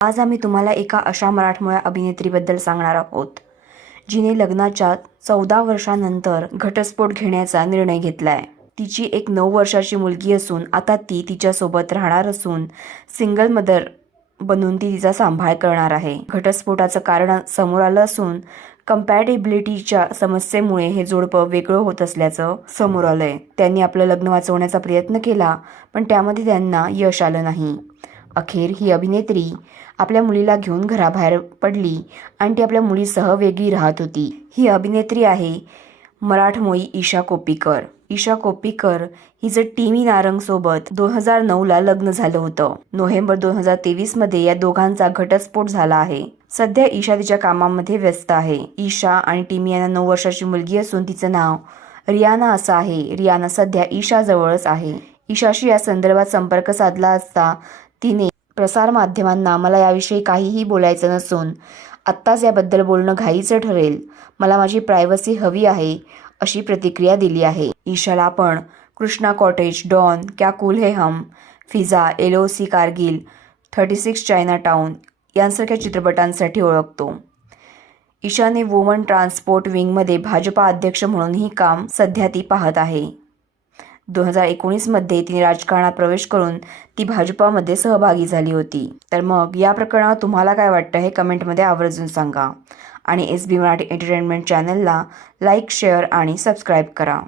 आज आम्ही तुम्हाला एका अशा मराठमोळ्या अभिनेत्रीबद्दल सांगणार आहोत जिने लग्नाच्या चौदा वर्षानंतर घटस्फोट घेण्याचा निर्णय घेतलाय. तिची एक नऊ वर्षाची मुलगी असून आता ती तिच्यासोबत राहणार असून सिंगल मदर बनून ती तिचा सांभाळ करणार आहे. घटस्फोटाचं कारण समोर आलं असून कम्पॅटेबिलिटीच्या समस्येमुळे हे जोडपं वेगळं होत असल्याचं समोर आलंय. त्यांनी आपलं लग्न वाचवण्याचा प्रयत्न केला पण त्यामध्ये त्यांना यश आलं नाही. अखेर ही अभिनेत्री आपल्या मुलीला घेऊन घराबाहेर पडली आणि ती आपल्या मुलीसह वेगळी राहत होती. ही अभिनेत्री आहे मराठमोळी ईशा कोप्पीकर. ईशा कोप्पीकर हिचं टीमी नारंगसोबत दोन हजार नऊला लग्न झालं होतं. नोव्हेंबर दोन हजार तेवीसमध्ये या दोघांचा घटस्फोट झाला आहे. सध्या ईशा तिच्या कामामध्ये व्यस्त आहे. ईशा आणि टीमी यांना नऊ वर्षाची मुलगी असून तिचं नाव रियाना असं आहे. रियाना सध्या ईशाजवळच आहे. ईशाशी या संदर्भात संपर्क साधला असता तिने प्रसारमाध्यमांना मला याविषयी काहीही बोलायचं नसून आत्ताच याबद्दल बोलणं घाईचं ठरेल. मला माझी प्रायव्हसी हवी आहे अशी प्रतिक्रिया दिली आहे. ईशाला आपण Krishna cottage Don Kya Kool Hain Hum Fiza L O C Kargil thirty six China town यांसारख्या चित्रपटांसाठी ओळखतो. ईशाने वुमन ट्रान्सपोर्ट विंगमध्ये भाजपा अध्यक्ष म्हणूनही काम सध्या ती पाहत आहे. दोन हजार एकोणीसमध्ये तिने राजकारणात प्रवेश करून ती भाजपामध्ये सहभागी झाली होती. तर मग या प्रकरणावर तुम्हाला काय वाटतं हे कमेंटमध्ये आवर्जून सांगा. आणि एस बी मराठी एंटरटेनमेंट चॅनलला लाईक शेअर आणि सबस्क्राईब करा.